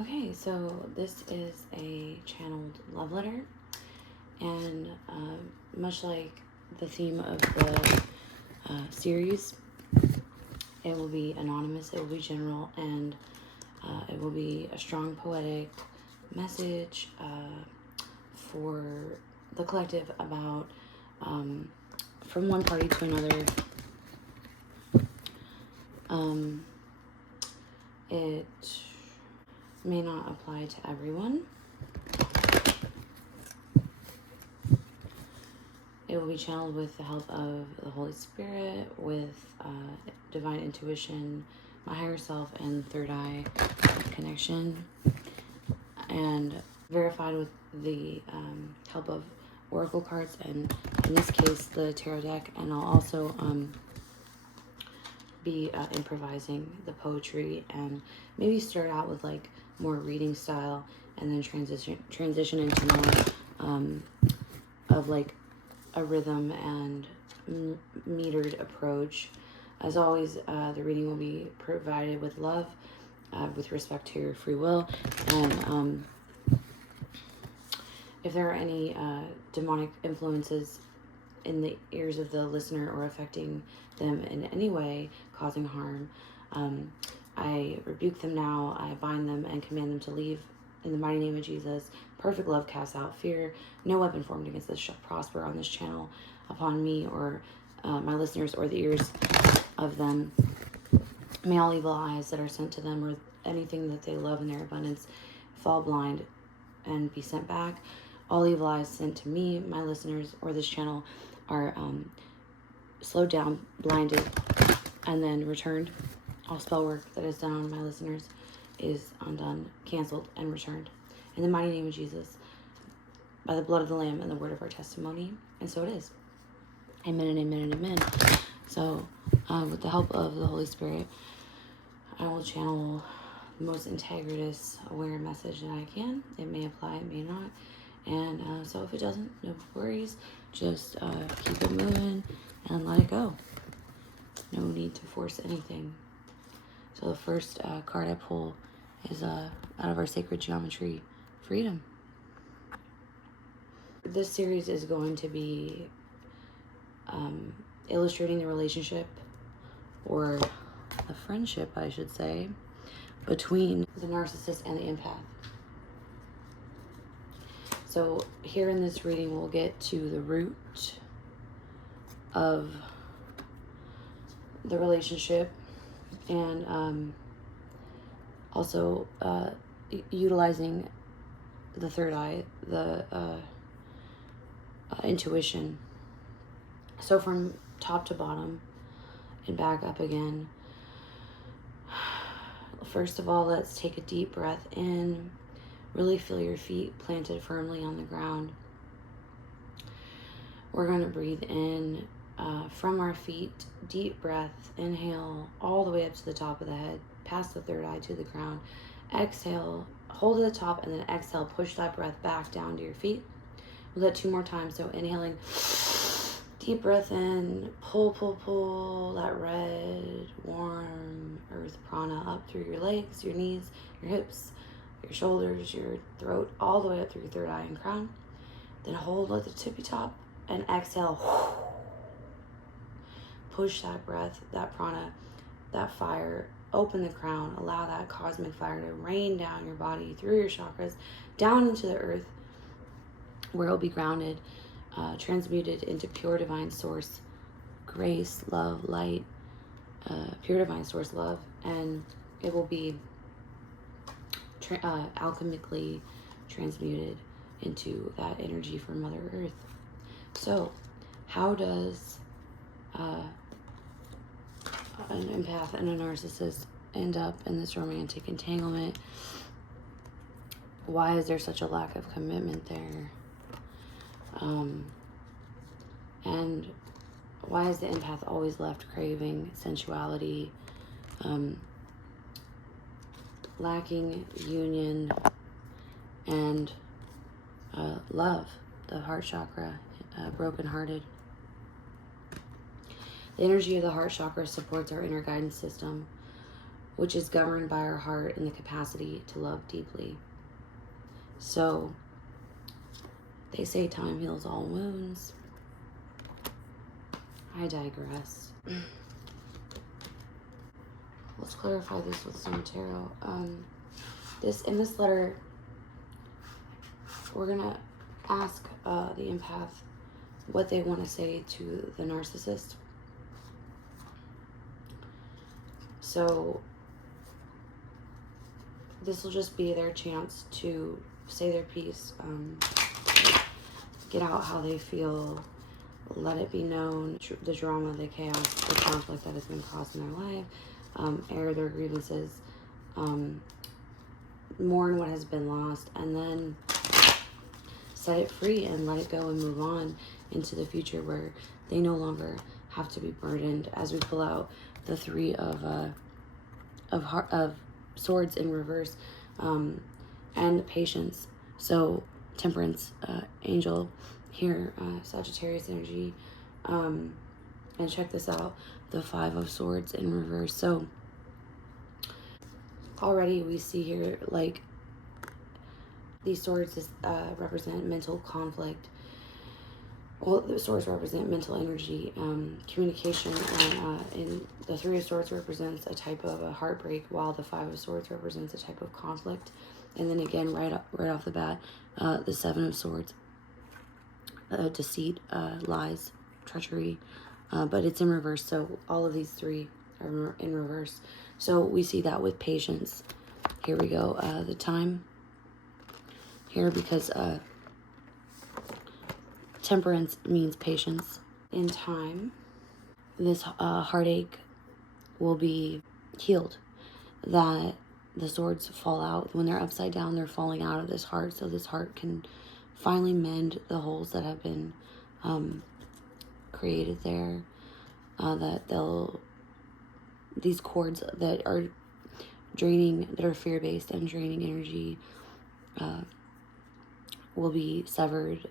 Okay, so this is a channeled love letter, and much like the theme of the series, it will be anonymous, it will be general, and it will be a strong poetic message for the collective about from one party to another. It may not apply to everyone. It will be channeled with the help of the Holy Spirit, with divine intuition, my higher self, and third eye connection, and verified with the help of oracle cards, and in this case the tarot deck. And I'll also be improvising the poetry, and maybe start out with like more reading style, and then transition into more of like a rhythm and metered approach. As always, the reading will be provided with love, with respect to your free will, and if there are any demonic influences in the ears of the listener or affecting them in any way, causing harm, I rebuke them now. I bind them and command them to leave in the mighty name of Jesus. Perfect love casts out fear. No weapon formed against us shall prosper on this channel, upon me or my listeners or the ears of them. May all evil eyes that are sent to them, or anything that they love in their abundance, fall blind and be sent back. All evil eyes sent to me, my listeners, or this channel are slowed down, blinded, and then returned. All spell work that is done on my listeners is undone, canceled, and returned. In the mighty name of Jesus, by the blood of the Lamb and the word of our testimony. And so it is. Amen and amen and amen. So with the help of the Holy Spirit, I will channel the most integritous, aware message that I can. It may apply, it may not. And so if it doesn't, no worries. Just keep it moving and let it go. No need to force anything. So the first card I pull is out of our sacred geometry, freedom. This series is going to be illustrating the relationship, or the friendship, I should say, between the narcissist and the empath. So here in this reading, we'll get to the root of the relationship, and also utilizing the third eye, the intuition. So from top to bottom and back up again. First of all, let's take a deep breath in. Really feel your feet planted firmly on the ground. We're going to breathe in from our feet, deep breath, inhale all the way up to the top of the head, past the third eye to the ground. Exhale, hold at the top, and then exhale, push that breath back down to your feet. We'll do that 2 more times. So inhaling, deep breath in, pull that red, warm earth prana up through your legs, your knees, your hips, your shoulders, your throat, all the way up through your third eye and crown. Then hold at the tippy top and exhale. Push that breath, that prana, that fire, open the crown, allow that cosmic fire to rain down your body, through your chakras, down into the earth, where it'll be grounded, transmuted into pure divine source, grace, love, light, pure divine source love, and it will be alchemically transmuted into that energy from Mother Earth. So how does an empath and a narcissist end up in this romantic entanglement? Why is there such a lack of commitment there? And why is the empath always left craving sensuality, lacking union and love, the heart chakra, brokenhearted? The energy of the heart chakra supports our inner guidance system, which is governed by our heart and the capacity to love deeply. So they say time heals all wounds. I digress. Let's clarify this with some tarot. In this letter, we're gonna ask the empath what they want to say to the narcissist. So this will just be their chance to say their piece, get out how they feel, let it be known, the drama, the chaos, the conflict that has been caused in their life, air their grievances, mourn what has been lost, and then set it free and let it go and move on into the future where they no longer have to be burdened. As we pull out the Three of Swords in reverse, and Patience. So Temperance, Angel here, Sagittarius energy, and check this out, the Five of Swords in reverse. So already we see here, like, these swords represent mental conflict. Well, the swords represent mental energy, communication, and the Three of Swords represents a type of a heartbreak, while the Five of Swords represents a type of conflict. And then again, right off the bat, the Seven of Swords, deceit, lies, treachery, but it's in reverse. So all of these three are in reverse. So we see that with Patience. Here we go. The time here, because Temperance means patience. In time, this heartache will be healed. That the swords fall out. When they're upside down, they're falling out of this heart. So this heart can finally mend the holes that have been created there. These cords that are draining, that are fear-based and draining energy, will be severed,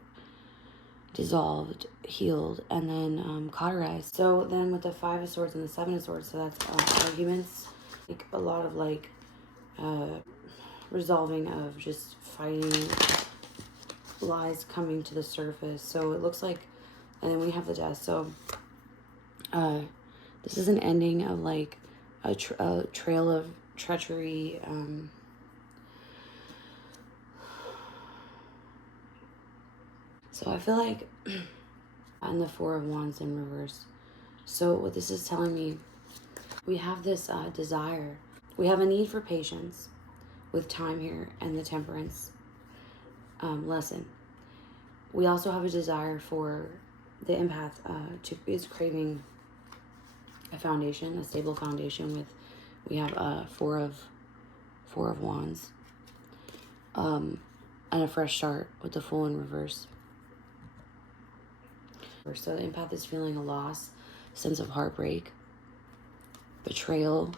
dissolved, healed, and then cauterized. So then with the Five of Swords and the Seven of Swords, so that's arguments, like a lot of like resolving of just fighting, lies coming to the surface. So it looks like, and then we have the Death. So this is an ending of like a trail of treachery, so I feel like and the Four of Wands in reverse. So what this is telling me, we have this desire. We have a need for patience with time here and the Temperance lesson. We also have a desire for the empath is craving a foundation, a stable foundation. With we have Four of Wands, and a fresh start with the Fool in reverse. So the empath is feeling a loss, sense of heartbreak, betrayal,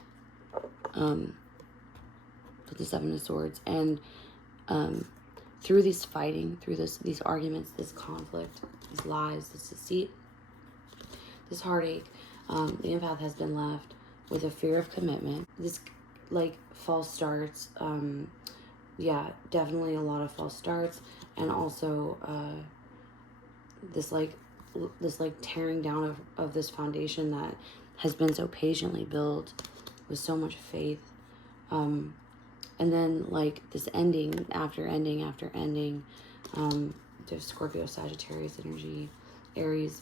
with the Seven of Swords, and through these fighting, through these arguments, this conflict, these lies, this deceit, this heartache, the empath has been left with a fear of commitment. This like false starts, yeah, definitely a lot of false starts, and also this tearing down of this foundation that has been so patiently built with so much faith, and then like this ending after ending after ending. There's Scorpio, Sagittarius energy, Aries,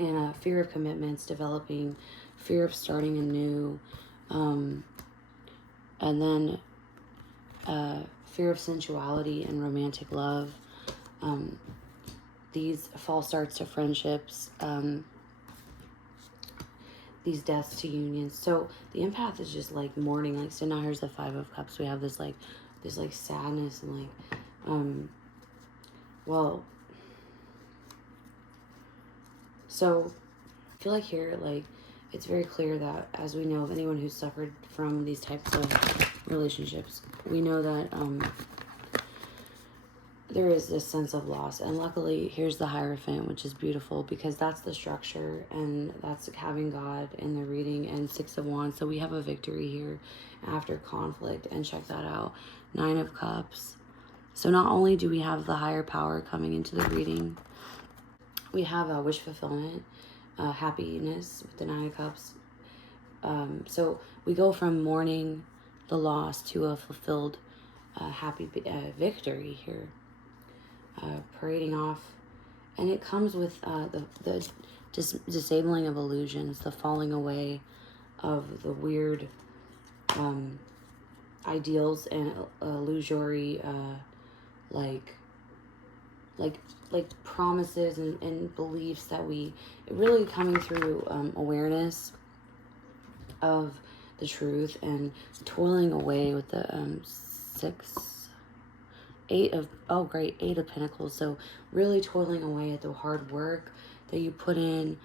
and fear of commitments developing, fear of starting anew, and then fear of sensuality and romantic love. These false starts to friendships, these deaths to unions. So the empath is just like mourning. Like, so now here's the Five of Cups. We have this sadness and like, well, so I feel like here, like, it's very clear that, as we know of anyone who's suffered from these types of relationships, we know that there is this sense of loss. And luckily, here's the Hierophant, which is beautiful because that's the structure, and that's having God in the reading, and Six of Wands. So we have a victory here after conflict. And check that out. Nine of Cups. So not only do we have the higher power coming into the reading, we have a wish fulfillment, happiness with the Nine of Cups. So we go from mourning the loss to a fulfilled, happy victory here. Parading off, and it comes with the disabling of illusions, the falling away of the weird ideals and illusory like promises and beliefs that we really coming through awareness of the truth, and toiling away with the Eight of Pentacles. So really toiling away at the hard work that you put in,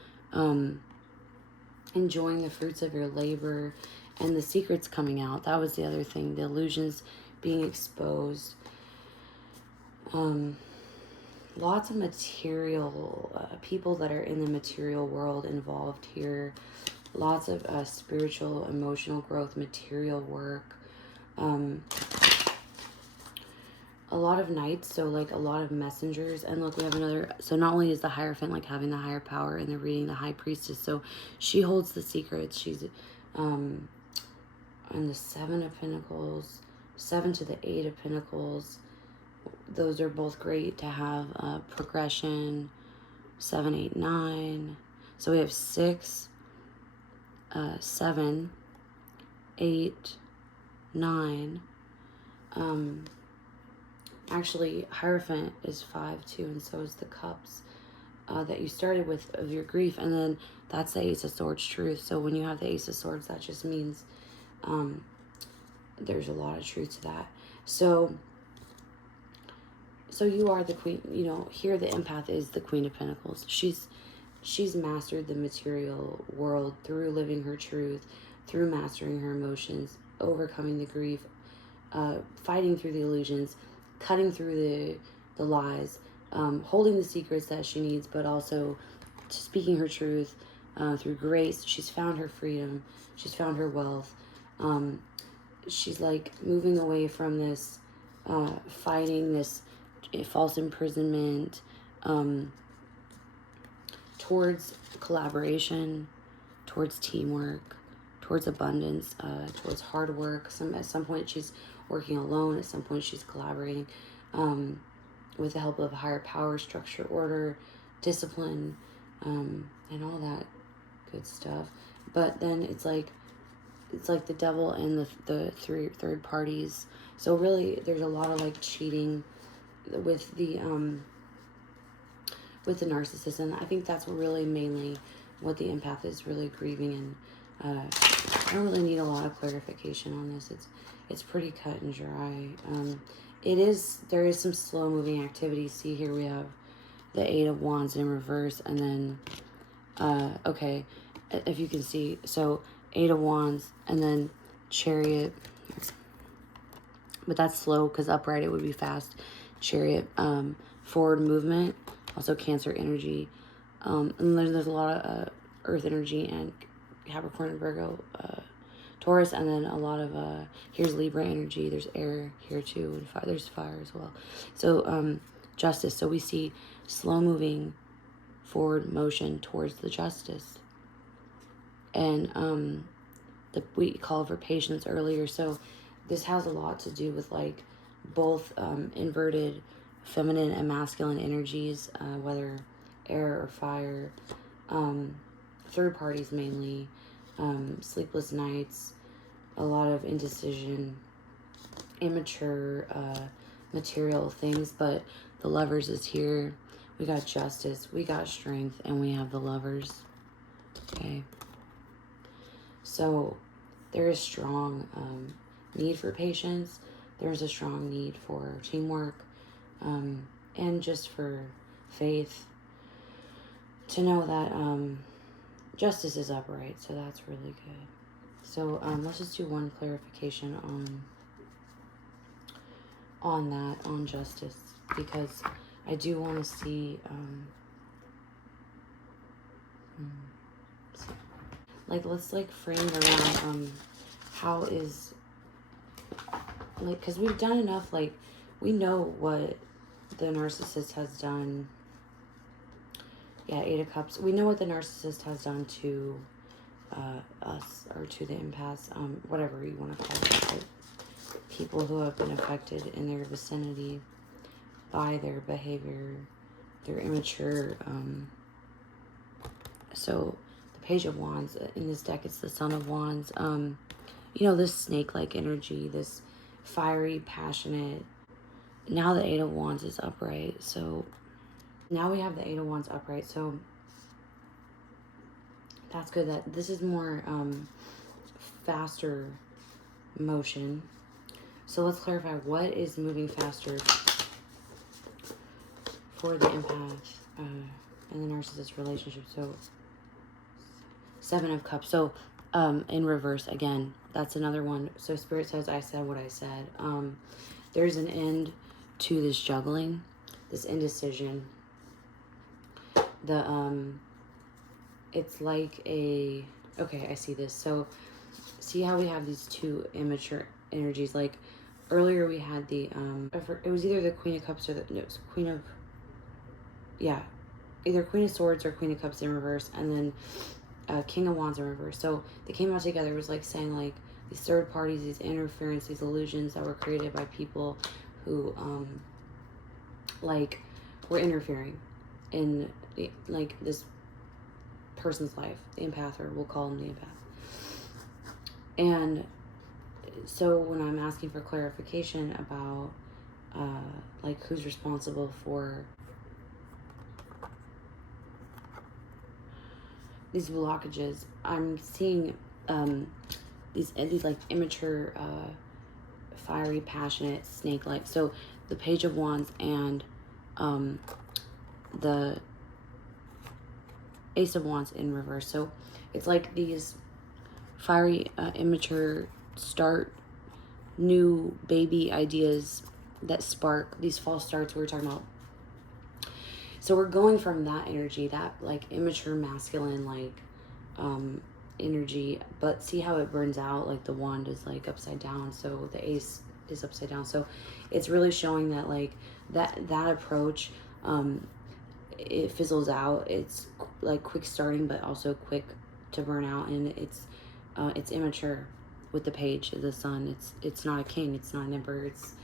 enjoying the fruits of your labor, and the secrets coming out. That was the other thing, the illusions being exposed. Lots of material, people that are in the material world involved here. Lots of spiritual, emotional growth, material work. A lot of knights, so like a lot of messengers. And look, we have another, so not only is the Hierophant like having the higher power in the reading, the High Priestess, so she holds the secrets. She's on the Seven of Pentacles, 7 to the 8 of Pentacles. Those are both great to have progression. 7, 8, 9. So we have 6, 7, 8, 9. Actually, Hierophant is 5 too, and so is the Cups that you started with of your grief, and then that's the Ace of Swords, truth. So when you have the Ace of Swords, that just means there's a lot of truth to that. So you are the queen. You know, here the empath is the Queen of Pentacles. She's mastered the material world through living her truth, through mastering her emotions, overcoming the grief, fighting through the illusions, cutting through the lies, holding the secrets that she needs, but also speaking her truth through grace. She's found her freedom. She's found her wealth. She's like moving away from this fighting, this false imprisonment, towards collaboration, towards teamwork, towards abundance, towards hard work. At some point she's working alone. At some point she's collaborating with the help of higher power, structure, order, discipline, and all that good stuff. But then it's like the devil and the third parties. So really there's a lot of like cheating with the narcissist, and I think that's really mainly what the empath is really grieving. And I don't really need a lot of clarification on this. It's pretty cut and dry. There is some slow moving activity. See, here we have the 8 of Wands in reverse, and then okay, if you can see, so 8 of Wands and then Chariot, but that's slow because upright it would be fast. Chariot, forward movement, also Cancer energy, and there's a lot of Earth energy and Capricorn and Virgo, Taurus, and then a lot of here's Libra energy. There's air here too, and fire. There's fire as well. So justice. So we see slow moving forward motion towards the justice, and we called for patience earlier. So this has a lot to do with like both inverted feminine and masculine energies, whether air or fire, third parties mainly, sleepless nights, a lot of indecision, immature material things. But the Lovers is here. We got justice, we got strength, and we have the Lovers. Okay, so there is strong need for patience. There's a strong need for teamwork, and just for faith, to know that justice is upright. So that's really good. So let's just do one clarification on justice. because I do want to see, like, let's like frame it around, how is, like, because we've done enough, like, we know what the narcissist has done. Yeah, 8 of Cups. We know what the narcissist has done to us, or to the empaths, whatever you want to call it. Like, people who have been affected in their vicinity by their behavior, their immature. So the Page of Wands in this deck, it's the Son of Wands. You know, this snake-like energy, this fiery, passionate. Now the 8 of Wands is upright. So now we have the 8 of Wands upright. So that's good. That this is more faster motion. So let's clarify what is moving faster for the empath and the narcissist relationship. So 7 of Cups. So in reverse again, that's another one. So Spirit says, I said what I said. There's an end to this juggling, this indecision. It's like a, okay, I see this. So see how we have these two immature energies. Like earlier we had the it was either the Queen of Cups or the, no, it was Queen of, yeah, either Queen of Swords or Queen of Cups in reverse, and then King of Wands in reverse. So they came out together. It was like saying like these third parties, these interference, these illusions that were created by people who like were interfering in like this person's life, the empath, or we'll call him the empath. And so when I'm asking for clarification about like who's responsible for these blockages, I'm seeing these like immature, fiery, passionate, snake-like. So the Page of Wands and the Ace of Wands in reverse. So it's like these fiery, immature, start new baby ideas that spark these false starts we were talking about. So we're going from that energy, that like immature masculine like energy, but see how it burns out. Like the wand is like upside down, so the ace is upside down. So it's really showing that like that approach, it fizzles out. It's like quick starting, but also quick to burn out, and it's immature. With the Page, the Sun, it's not a king, it's not an emperor, it's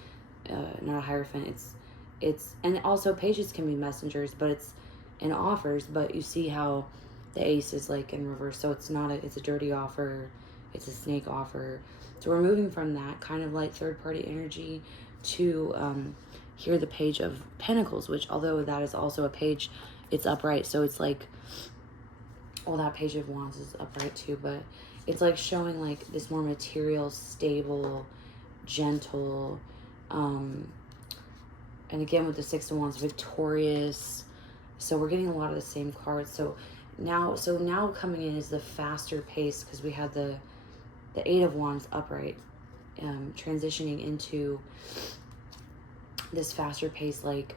not a hierophant. It's and also pages can be messengers, but it's in offers. But you see how the ace is like in reverse, so it's not it's a dirty offer, it's a snake offer. So we're moving from that kind of like third party energy to here the Page of Pentacles, which although that is also a page, it's upright. So it's like, well, that Page of Wands is upright too, but it's like showing like this more material, stable, gentle, and again with the Six of Wands, victorious. So we're getting a lot of the same cards. So now coming in is the faster pace, because we had the Eight of Wands upright, transitioning into this faster pace, like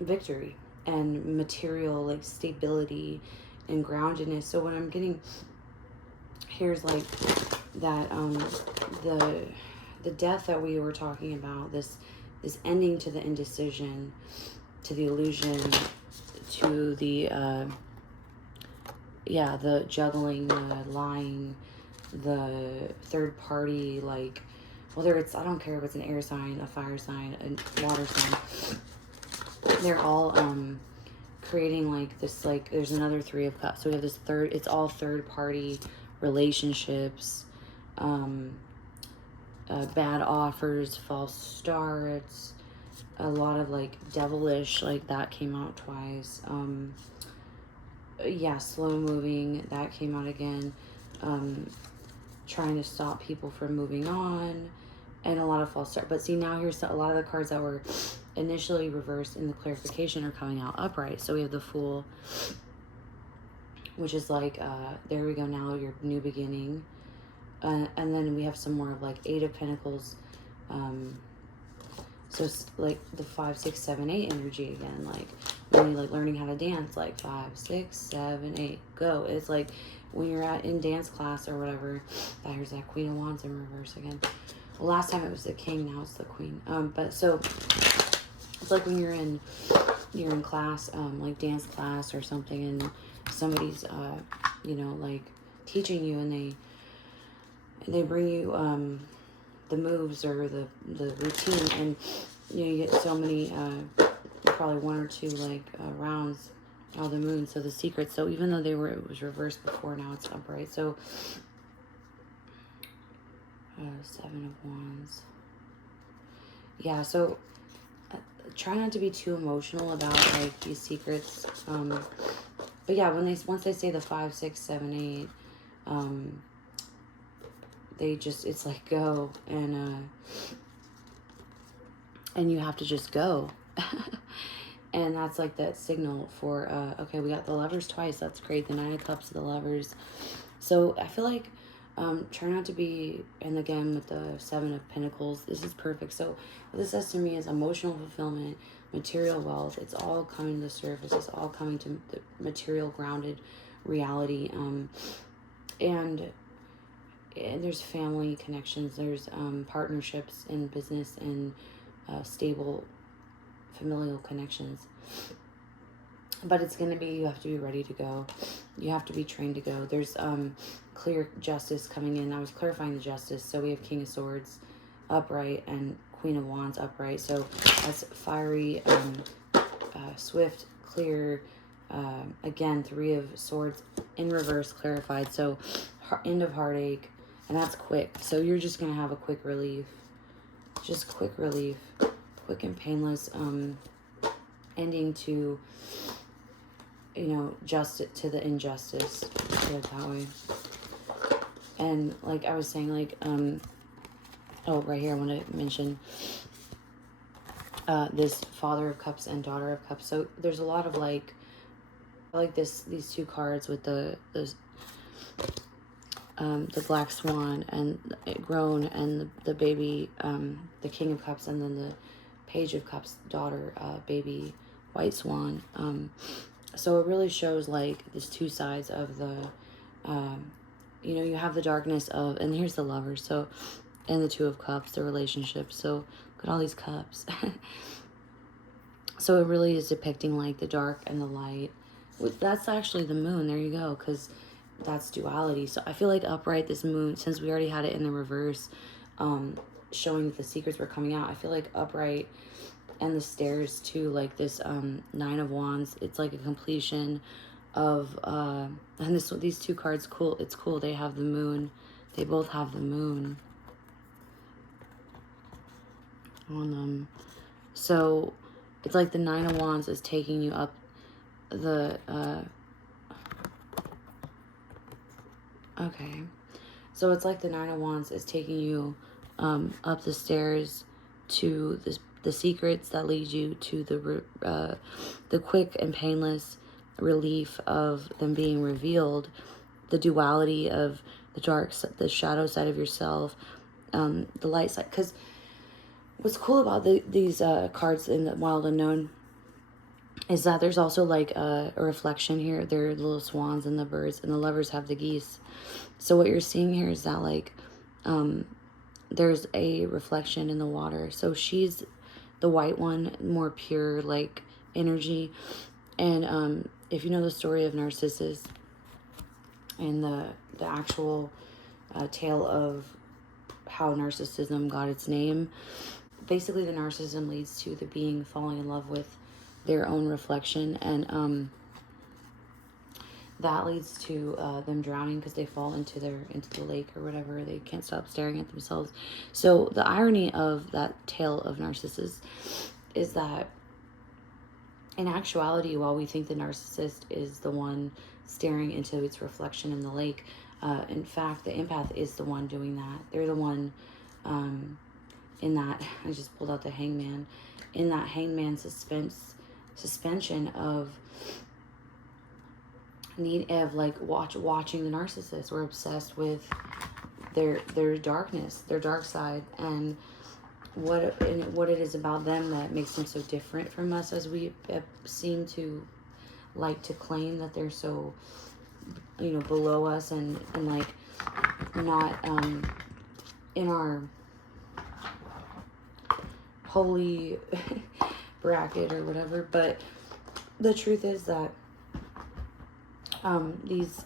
victory and material, like stability and groundedness. So what I'm getting here's like that the death that we were talking about, this ending to the indecision, to the illusion, to the the juggling, the lying, the third party, like whether it's, I don't care if it's an air sign, a fire sign, a water sign, they're all creating like this, like there's another Three of Cups. So we have this it's all third party relationships, bad offers, false starts, a lot of like devilish, like that came out twice. Slow moving, that came out again. Trying to stop people from moving on, and a lot of false start. But see, now here's a lot of the cards that were initially reversed in the clarification are coming out upright. So we have the Fool, which is like, there we go, now your new beginning. And then we have some more of like Eight of Pentacles, So it's like the 5, 6, 7, 8 energy again. Like when you're like learning how to dance, like 5, 6, 7, 8, go. It's like when you're in dance class or whatever. Here's that Queen of Wands in reverse again. Well, last time it was the King, now it's the Queen. But so it's like when you're in class, like dance class or something, and somebody's you know, like teaching you, and they bring you the moves or the routine, and you know, you get so many probably 1 or 2 like rounds of the moon. So the secret, so even though it was reversed before, now it's upright. So 7 of Wands. Yeah, so try not to be too emotional about like these secrets. But yeah, once they say the 5, 6, 7, 8, they just, it's like go, and you have to just go. And that's like that signal for okay, we got the Lovers twice, that's great. The 9 of Cups, the Lovers. So I feel like try not to be, and again with the 7 of Pentacles, this is perfect. So what this says to me is emotional fulfillment, material wealth, it's all coming to the surface, it's all coming to the material grounded reality. And there's family connections, there's partnerships in business, and stable familial connections. But it's going to be, you have to be ready to go. You have to be trained to go. There's clear justice coming in. I was clarifying the justice. So we have King of Swords upright and Queen of Wands upright. So that's fiery, swift, clear. Again, 3 of Swords in reverse, clarified. So end of heartache, and that's quick. So you're just going to have a quick relief. Just quick relief. Quick and painless ending to, you know, justice to the injustice. Put it that way. And like I was saying, like oh, right here I want to mention this Father of Cups and Daughter of Cups. So there's a lot of like these 2 cards with the Black Swan and grown, and the baby, the King of Cups, and then the Page of Cups, daughter, baby White Swan. So it really shows like these 2 sides of the, you know, you have the darkness of, and here's the Lovers. So, and the 2 of Cups, the relationship. So look at all these cups. So it really is depicting like the dark and the light. That's actually the moon. There you go. Because that's duality. So I feel like upright, this moon, since we already had it in the reverse, showing that the secrets were coming out, I feel like upright, and the stairs too, like this 9 of Wands, it's like a completion of and these 2 cards, cool, it's cool, they have the moon, they both have the moon on them. So it's like the 9 of Wands is taking you up the okay, so it's like the 9 of Wands is taking you up the stairs to the secrets that lead you to the quick and painless relief of them being revealed, the duality of the shadow side of yourself, the light side. Because what's cool about these cards in the Wild Unknown is that there's also like a reflection here. There are little swans and the birds, and the Lovers have the geese. So what you're seeing here is that like there's a reflection in the water. So she's the white one, more pure like energy. And if you know the story of Narcissist and the actual tale of how narcissism got its name, basically the narcissism leads to the being falling in love with their own reflection, and that leads to them drowning because they fall into the lake or whatever. They can't stop staring at themselves. So the irony of that tale of Narcissus is that in actuality, while we think the narcissist is the one staring into its reflection in the lake, in fact, the empath is the one doing that. They're the one in that, I just pulled out the Hangman, in that Hangman suspension of need of like watching the narcissist. We're obsessed with their darkness, their dark side, and what it is about them that makes them so different from us, as we seem to like to claim that they're so, below us and like not in our holy bracket or whatever. But the truth is that these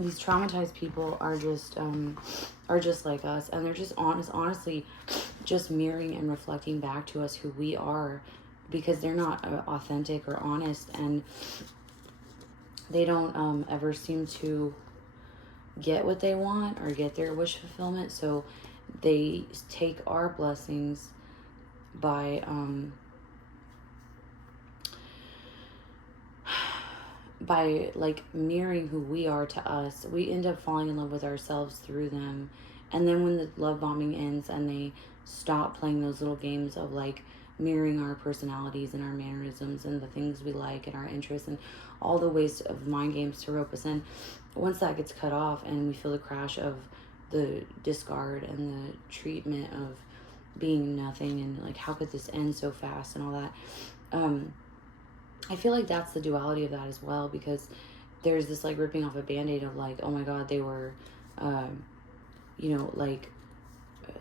traumatized people are just like us, and they're just honestly just mirroring and reflecting back to us who we are, because they're not authentic or honest, and they don't ever seem to get what they want or get their wish fulfillment. So they take our blessings by like mirroring who we are to us. We end up falling in love with ourselves through them. And then when the love bombing ends and they stop playing those little games of like mirroring our personalities and our mannerisms and the things we like and our interests and all the ways of mind games to rope us in, once that gets cut off and we feel the crash of the discard and the treatment of being nothing and like, how could this end so fast and all that, I feel like that's the duality of that as well, because there's this like ripping off a band-aid of like, oh my god, they were like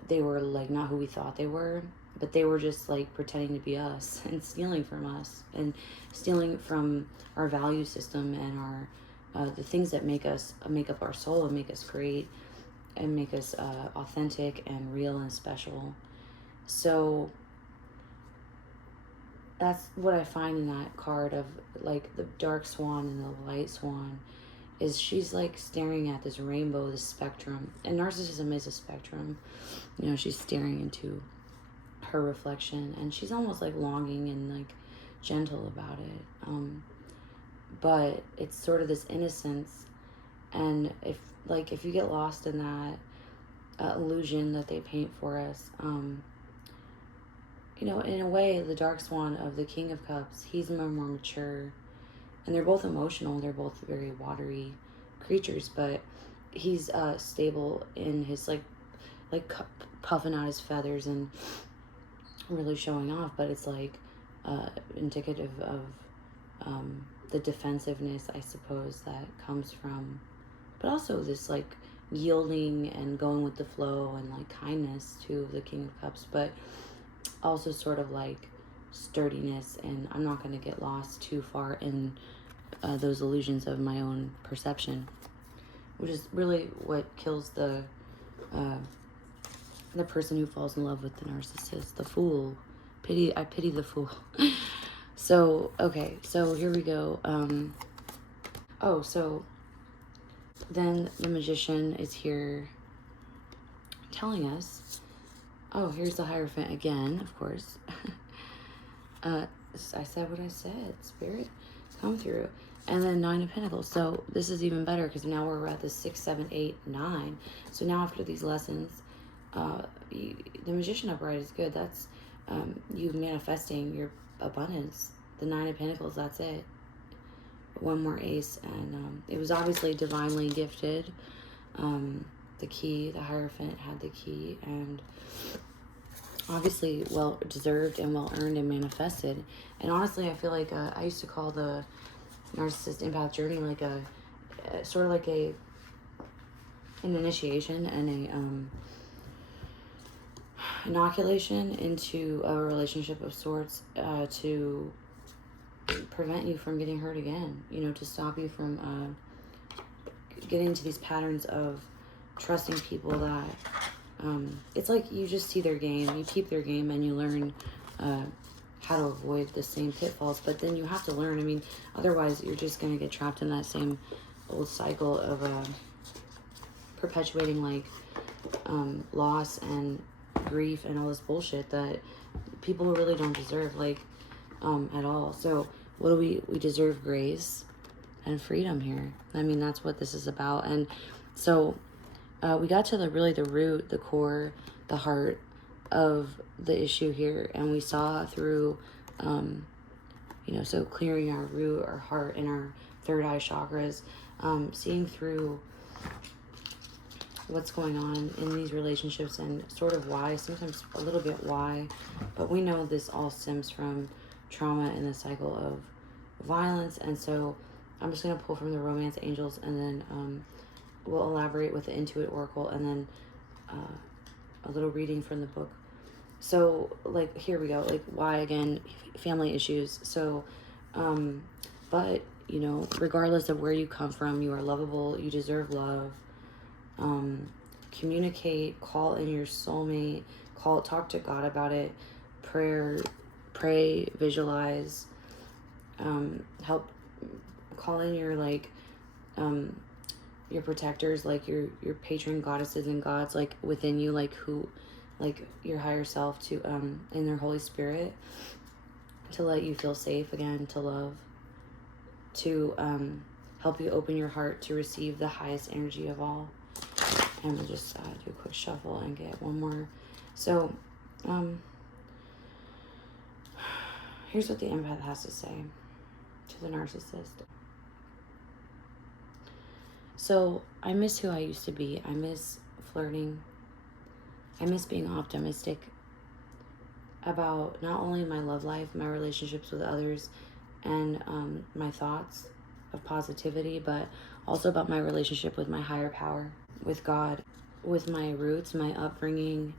they were like not who we thought they were, but they were just like pretending to be us and stealing from us and stealing from our value system and our the things that make up our soul and make us great and make us authentic and real and special. So that's what I find in that card of like the dark swan and the light swan, is she's like staring at this rainbow, this spectrum. And narcissism is a spectrum. She's staring into her reflection, and she's almost like longing and like gentle about it. But it's sort of this innocence. And if you get lost in that illusion that they paint for us, in a way, the dark swan of the King of Cups, he's more mature, and they're both emotional. They're both very watery creatures, but he's stable in his like puffing out his feathers and really showing off. But it's like indicative of the defensiveness, I suppose, that comes from, but also this like yielding and going with the flow and like kindness to the King of Cups, but also sort of like sturdiness, and I'm not going to get lost too far in those illusions of my own perception, which is really what kills the person who falls in love with the narcissist, the fool. I pity the fool. So, okay, so here we go. So then the magician is here telling us, here's the Hierophant again, of course. I said what I said. Spirit, come through. And then 9 of Pentacles. So this is even better, because now we're at the 6, 7, 8, 9. So now after these lessons, the Magician upright is good. That's you manifesting your abundance. The 9 of Pentacles, that's it. One more ace, and it was obviously divinely gifted. The key, the Hierophant had the key, and obviously well deserved and well earned and manifested. And honestly, I feel like I used to call the Narcissist Empath journey like a sort of like an initiation and a inoculation into a relationship of sorts, to prevent you from getting hurt again, to stop you from getting into these patterns of trusting people that it's like you just see their game, you keep their game, and you learn how to avoid the same pitfalls. But then you have to learn, otherwise you're just going to get trapped in that same old cycle of perpetuating like loss and grief and all this bullshit that people really don't deserve, like at all. So what do we deserve? Grace and freedom here. That's what this is about. And so we got to the root, the core, the heart of the issue here, and we saw through so clearing our root, our heart, and our third eye chakras, seeing through what's going on in these relationships and sort of why, sometimes a little bit why, but we know this all stems from trauma and the cycle of violence. And so I'm just going to pull from the Romance Angels, and then we'll elaborate with the Intuit Oracle, and then a little reading from the book. So, like, here we go. Like, why again? Family issues. So, but, you know, regardless of where you come from, you are lovable. You deserve love. Communicate. Call in your soulmate. Talk to God about it. Pray, visualize. Help. Call in your, like, your protectors, like your patron goddesses and gods, like within you, like who, like your higher self, to in their Holy Spirit, to let you feel safe again, to love, to help you open your heart to receive the highest energy of all. And we'll just do a quick shuffle and get one more. So here's what the empath has to say to the narcissist. So, I miss who I used to be. I miss flirting. I miss being optimistic about not only my love life, my relationships with others, and my thoughts of positivity, but also about my relationship with my higher power, with God, with my roots, my upbringing,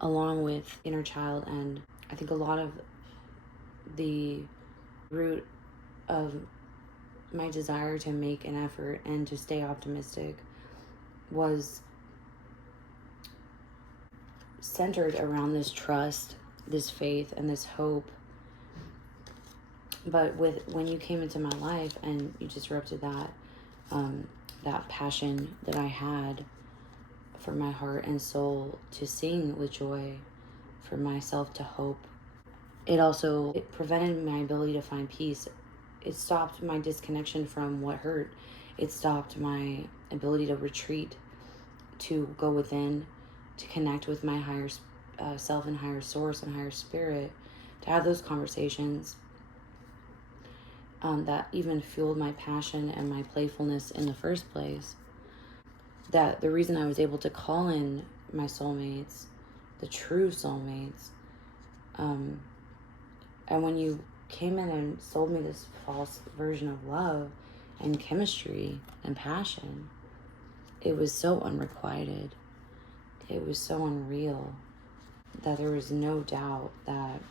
along with inner child. And I think a lot of the root of my desire to make an effort and to stay optimistic was centered around this trust, this faith, and this hope. But when you came into my life and you disrupted that, that passion that I had for my heart and soul to sing with joy, for myself to hope, it prevented my ability to find peace. It stopped my disconnection from what hurt. It stopped my ability to retreat, to go within, to connect with my higher self and higher source and higher spirit, to have those conversations that even fueled my passion and my playfulness in the first place. That the reason I was able to call in my soulmates, the true soulmates, and when you came in and sold me this false version of love and chemistry and passion, it was so unrequited, it was so unreal, that there was no doubt that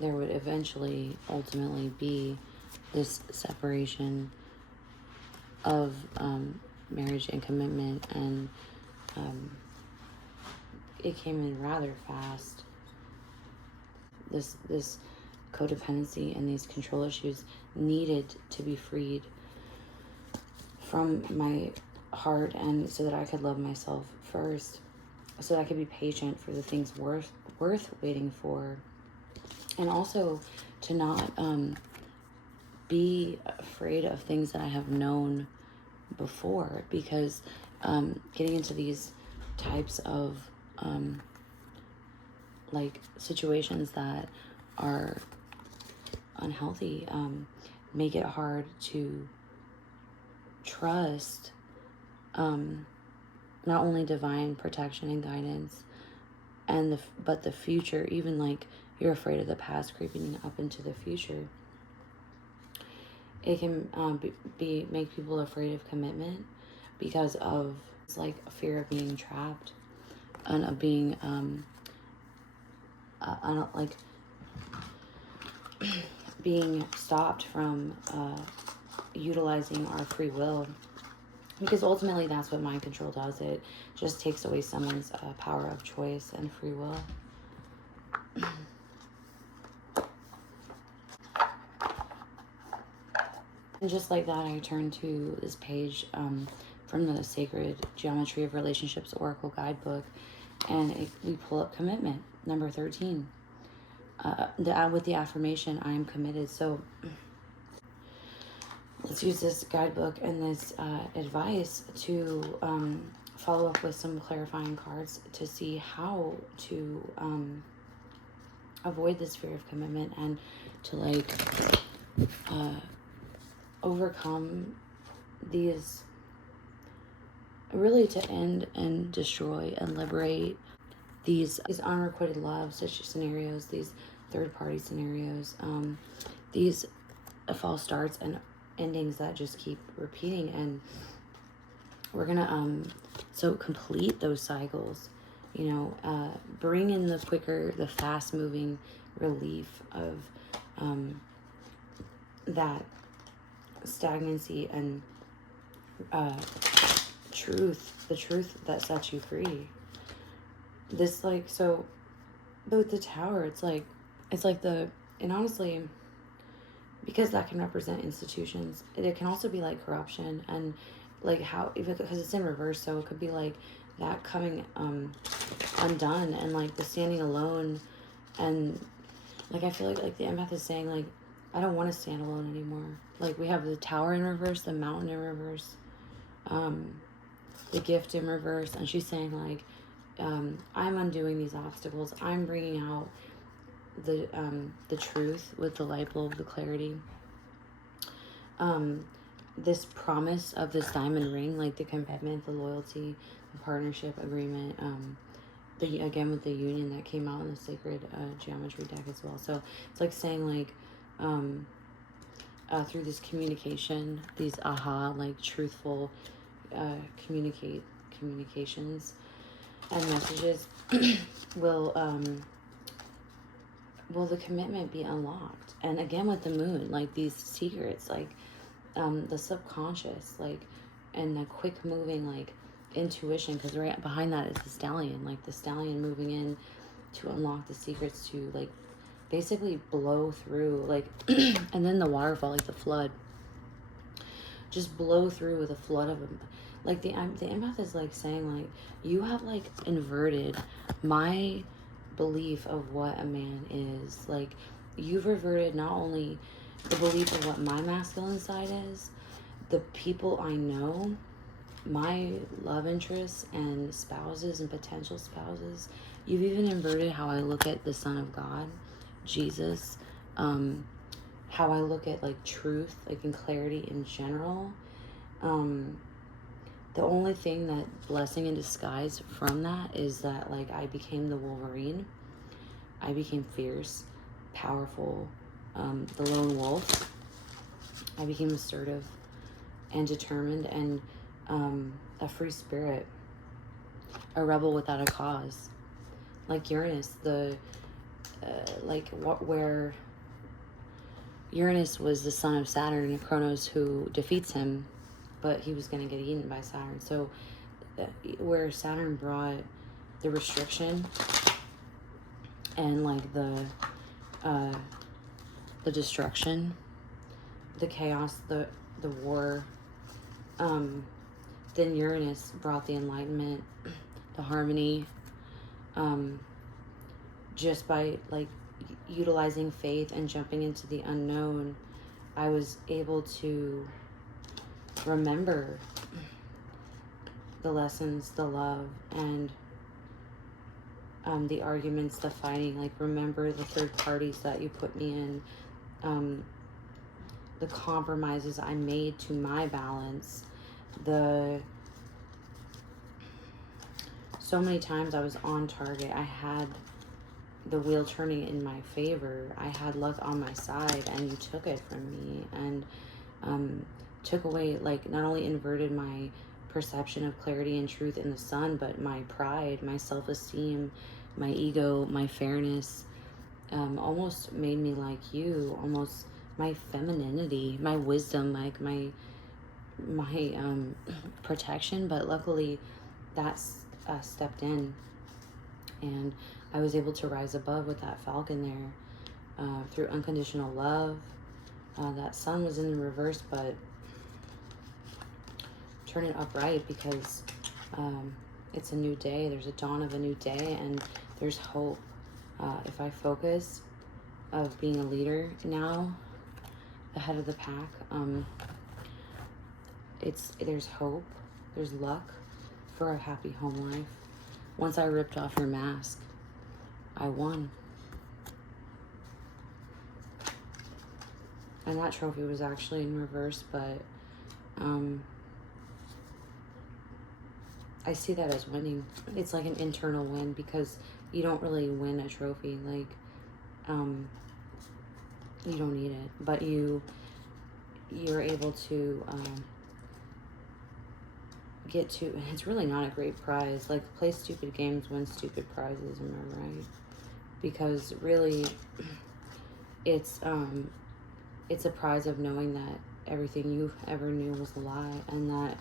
there would eventually, ultimately be this separation of marriage and commitment. And it came in rather fast. This codependency and these control issues needed to be freed from my heart, and so that I could love myself first, so that I could be patient for the things worth waiting for, and also to not be afraid of things that I have known before, because getting into these types of like situations that are unhealthy make it hard to trust not only divine protection and guidance and but the future. Even like you're afraid of the past creeping up into the future. It can make people afraid of commitment because of like a fear of being trapped and of being being stopped from utilizing our free will, because ultimately that's what mind control does. It just takes away someone's power of choice and free will. And just like that, I turn to this page from the Sacred Geometry of Relationships Oracle Guidebook, and we pull up commitment, number 13. With the affirmation, I am committed. So let's use this guidebook and this advice to follow up with some clarifying cards to see how to avoid this fear of commitment and to like overcome these really to end and destroy and liberate these unrequited love such scenarios, these third-party scenarios, these false starts and endings that just keep repeating. And we're gonna so complete those cycles, bring in the quicker, the fast moving relief of that stagnancy and truth, the truth that sets you free. This, like, so with the Tower, it's like and honestly, because that can represent institutions, it can also be like corruption, and like how, even because it's in reverse, so it could be like that coming undone, and like the standing alone. And like I feel like the empath is saying, like, I don't want to stand alone anymore. Like, we have the Tower in reverse, the Mountain in reverse, the Gift in reverse, and she's saying, like, I'm undoing these obstacles. I'm bringing out the truth with the light bulb, the clarity. This promise of this diamond ring, like the commitment, the loyalty, the partnership agreement, again with the union that came out in the sacred geometry deck as well. So it's like saying, like, through this communication, these like truthful communications and messages, will the commitment be unlocked. And again with the moon, like these secrets, like the subconscious, like, and the quick moving, like, intuition, because right behind that is the stallion, like the stallion moving in to unlock the secrets, to like basically blow through, like and then the waterfall, like the flood, just blow through with a flood of them. Like the empath is like saying, like, you have like inverted my belief of what a man is. Like, you've reverted not only the belief of what my masculine side is, the people I know, my love interests and spouses and potential spouses. You've even inverted how I look at the Son of God, Jesus, how I look at like truth, like in clarity in general. The only thing that blessing in disguise from that is that, like, I became the Wolverine. I became fierce, powerful, the lone wolf. I became assertive and determined, and a free spirit, a rebel without a cause. Like Uranus, where Uranus was the son of Saturn, Kronos, who defeats him, but he was going to get eaten by Saturn. So where Saturn brought the restriction and like the destruction, the chaos, the war, then Uranus brought the enlightenment, the harmony, just by like utilizing faith and jumping into the unknown. I was able to remember the lessons, the love, and the arguments, the fighting. Like, remember the third parties that you put me in, the compromises I made to my balance. So many times I was on target. I had the wheel turning in my favor. I had luck on my side, and you took it from me, and took away, like, not only inverted my perception of clarity and truth in the sun, but my pride, my self-esteem, my ego, my fairness, almost made me like you, almost my femininity, my wisdom, like my protection. But luckily that's stepped in, and I was able to rise above with that falcon there, through unconditional love. That sun was in the reverse, but turn it upright, because it's a new day. There's a dawn of a new day, and there's hope. If I focus of being a leader now, the head of the pack, there's hope, there's luck for a happy home life. Once I ripped off your mask, I won. And that trophy was actually in reverse, but I see that as winning. It's like an internal win, because you don't really win a trophy. Like, you don't need it, but you're able to get to, and it's really not a great prize. Like, play stupid games, win stupid prizes, am I right? Because really, it's a prize of knowing that everything you ever knew was a lie, and that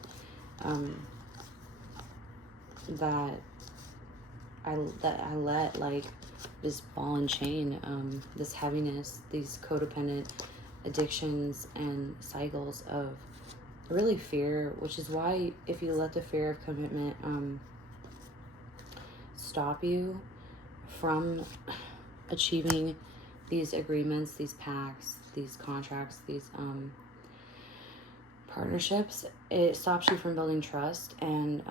that I let, like, this ball and chain, this heaviness, these codependent addictions and cycles of really fear, which is why if you let the fear of commitment stop you from achieving these agreements, these pacts, these contracts, these partnerships, it stops you from building trust, and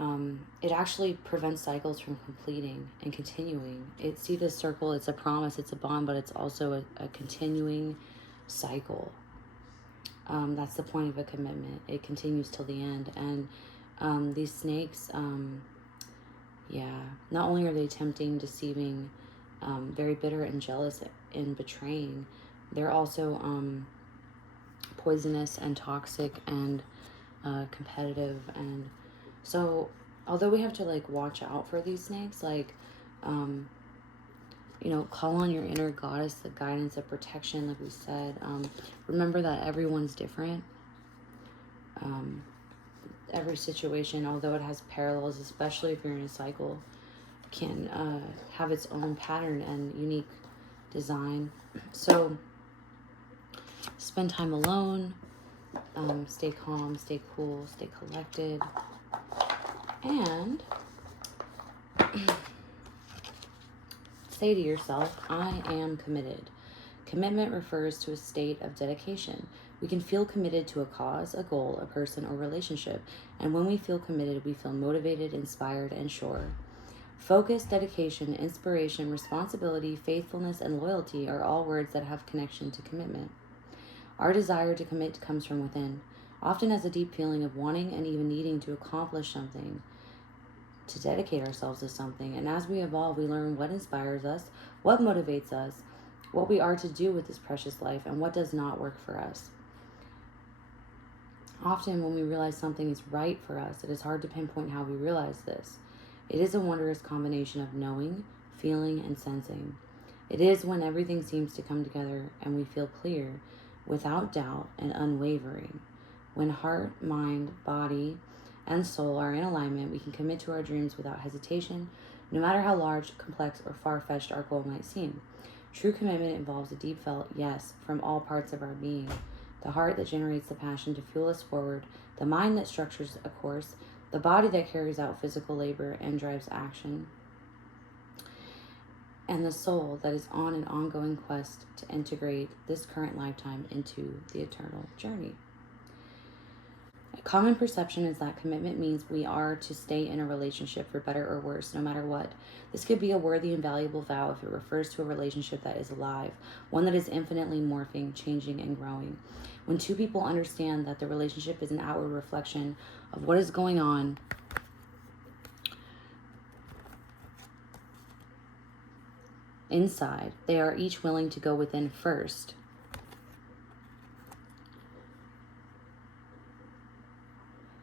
it actually prevents cycles from completing and continuing. See this circle, it's a promise, it's a bond, but it's also a continuing cycle. That's the point of a commitment. It continues till the end. And these snakes, not only are they tempting, deceiving, very bitter and jealous and betraying, they're also poisonous and toxic and competitive. And so although we have to, like, watch out for these snakes, like, call on your inner goddess, the guidance of protection, like we said. Remember that everyone's different. Every situation, although it has parallels, especially if you're in a cycle, can have its own pattern and unique design. So spend time alone, stay calm, stay cool, stay collected, and say to yourself, I am committed. Commitment refers to a state of dedication. We can feel committed to a cause, a goal, a person, or relationship, and when we feel committed, we feel motivated, inspired, and sure. Focus, dedication, inspiration, responsibility, faithfulness, and loyalty are all words that have connection to commitment. Our desire to commit comes from within, often as a deep feeling of wanting and even needing to accomplish something, to dedicate ourselves to something. And as we evolve, we learn what inspires us, what motivates us, what we are to do with this precious life, and what does not work for us. Often when we realize something is right for us, it is hard to pinpoint how we realize this. It is a wondrous combination of knowing, feeling, and sensing. It is when everything seems to come together and we feel clear, without doubt and unwavering. When heart, mind, body, and soul are in alignment, we can commit to our dreams without hesitation, no matter how large, complex, or far-fetched our goal might seem. True commitment involves a deep-felt yes from all parts of our being. The heart that generates the passion to fuel us forward, the mind that structures a course, the body that carries out physical labor and drives action, and the soul that is on an ongoing quest to integrate this current lifetime into the eternal journey. A common perception is that commitment means we are to stay in a relationship for better or worse, no matter what. This could be a worthy and valuable vow if it refers to a relationship that is alive, one that is infinitely morphing, changing, and growing. When two people understand that the relationship is an outward reflection of what is going on inside, they are each willing to go within first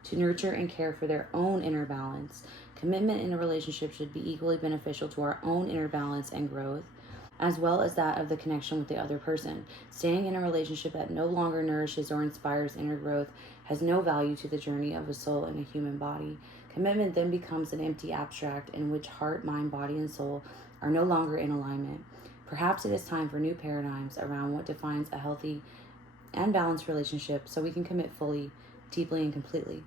to nurture and care for their own inner balance. Commitment in a relationship should be equally beneficial to our own inner balance and growth, as well as that of the connection with the other person. Staying in a relationship that no longer nourishes or inspires inner growth has no value to the journey of a soul in a human body. Commitment then becomes an empty abstract in which heart, mind, body, and soul are no longer in alignment. Perhaps it is time for new paradigms around what defines a healthy and balanced relationship so we can commit fully, deeply, and completely.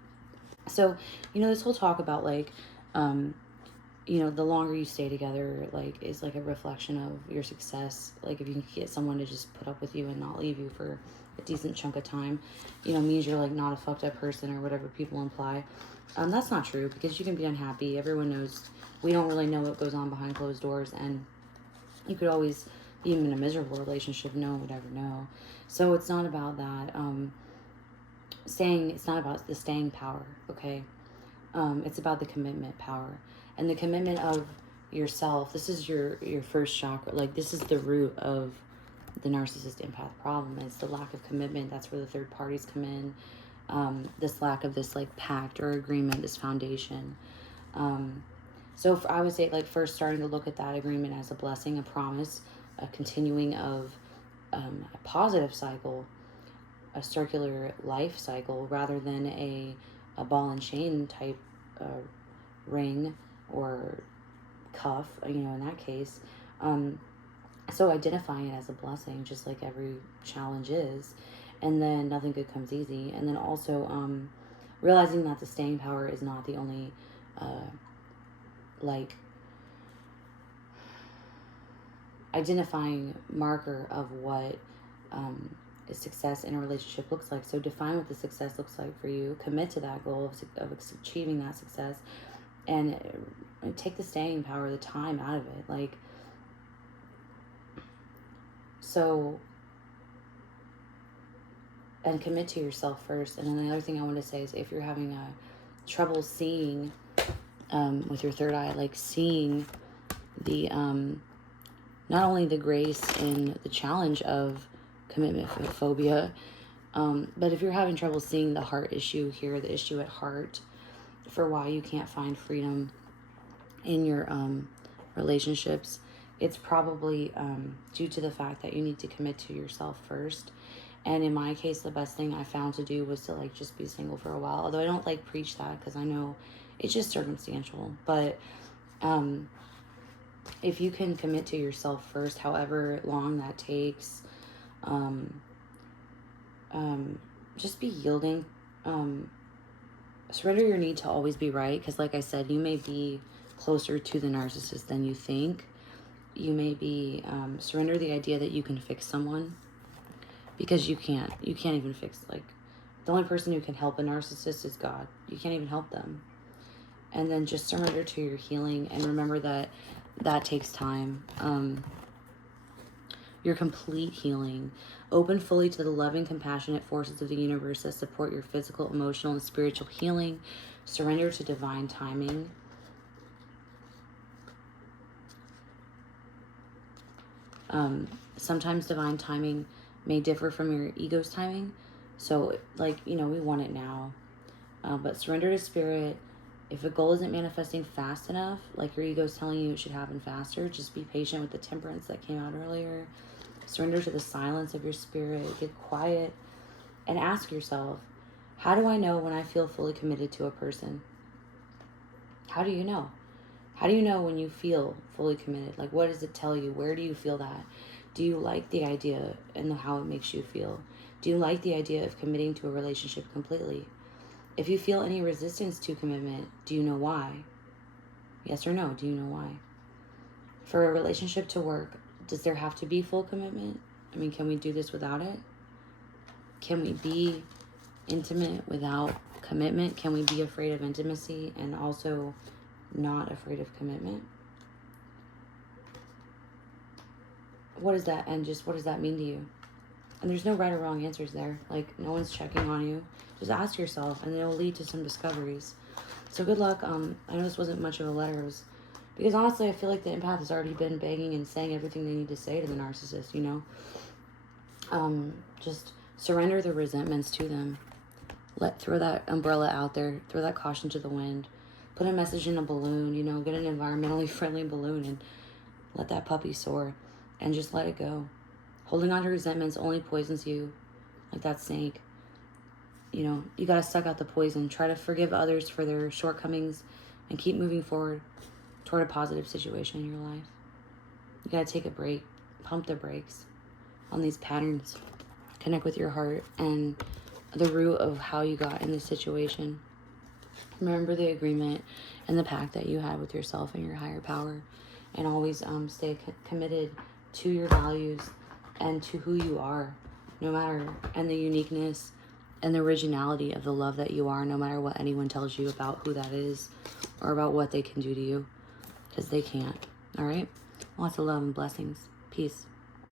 So, this whole talk about, like, the longer you stay together, like, is like a reflection of your success. Like, if you can get someone to just put up with you and not leave you for a decent chunk of time, means you're, like, not a fucked up person or whatever people imply. That's not true, because you can be unhappy. Everyone knows. We don't really know what goes on behind closed doors, and you could always, even in a miserable relationship, no one would ever know. So it's not about that. It's not about the staying power, okay? It's about the commitment power and the commitment of yourself. This is your first chakra. Like, this is the root of the narcissist empath problem. It's the lack of commitment. That's where the third parties come in. This lack of this like pact or agreement, this foundation. So I would say, like, first starting to look at that agreement as a blessing, a promise, a continuing of a positive cycle, a circular life cycle, rather than a ball and chain type ring or cuff, in that case. So identifying it as a blessing, just like every challenge is, and then nothing good comes easy. And then also realizing that the staying power is not the only identifying marker of what success in a relationship looks like. So define what the success looks like for you, commit to that goal of achieving that success, and take the staying power, the time out of it. Like, so, and commit to yourself first. And then the other thing I want to say is, if you're having trouble seeing with your third eye, like seeing the not only the grace and the challenge of commitment phobia, but if you're having trouble seeing the heart issue here, the issue at heart for why you can't find freedom in your relationships, it's probably due to the fact that you need to commit to yourself first. And in my case, the best thing I found to do was to like just be single for a while. Although I don't like preach that, because I know it's just circumstantial. But if you can commit to yourself first, however long that takes, just be yielding. Surrender your need to always be right, because like I said, you may be closer to the narcissist than you think. You may be surrender the idea that you can fix someone, because you can't even fix, like, the only person who can help a narcissist is God. You can't even help them. And then just surrender to your healing, and remember that takes time. Your complete healing. Open fully to the loving, compassionate forces of the universe that support your physical, emotional, and spiritual healing. Surrender to divine timing. Sometimes divine timing may differ from your ego's timing. So, like, we want it now. But surrender to spirit. If a goal isn't manifesting fast enough, like your ego's telling you it should happen faster, just be patient with the temperance that came out earlier. Surrender to the silence of your spirit. Get quiet and ask yourself, how do I know when I feel fully committed to a person? How do you know? How do you know when you feel fully committed? Like, what does it tell you? Where do you feel that? Do you like the idea and how it makes you feel? Do you like the idea of committing to a relationship completely? If you feel any resistance to commitment, do you know why? Yes or no, do you know why? For a relationship to work, does there have to be full commitment? I mean, can we do this without it? Can we be intimate without commitment? Can we be afraid of intimacy and also not afraid of commitment? What is that? And just what does that mean to you? And there's no right or wrong answers there. Like, no one's checking on you. Just ask yourself, and it'll lead to some discoveries. So good luck. I know this wasn't much of a letter. It was, because honestly, I feel like the empath has already been begging and saying everything they need to say to the narcissist, Just surrender the resentments to them. Throw that umbrella out there. Throw that caution to the wind. Put a message in a balloon, get an environmentally friendly balloon and let that puppy soar. And just let it go. Holding on to resentments only poisons you, like that snake. You gotta suck out the poison. Try to forgive others for their shortcomings and keep moving forward toward a positive situation in your life. You gotta take a break, pump the brakes on these patterns. Connect with your heart and the root of how you got in this situation. Remember the agreement and the pact that you had with yourself and your higher power, and always stay committed to your values and to who you are, no matter, and the uniqueness and the originality of the love that you are, no matter what anyone tells you about who that is or about what they can do to you, because they can't. All right? Lots of love and blessings. Peace.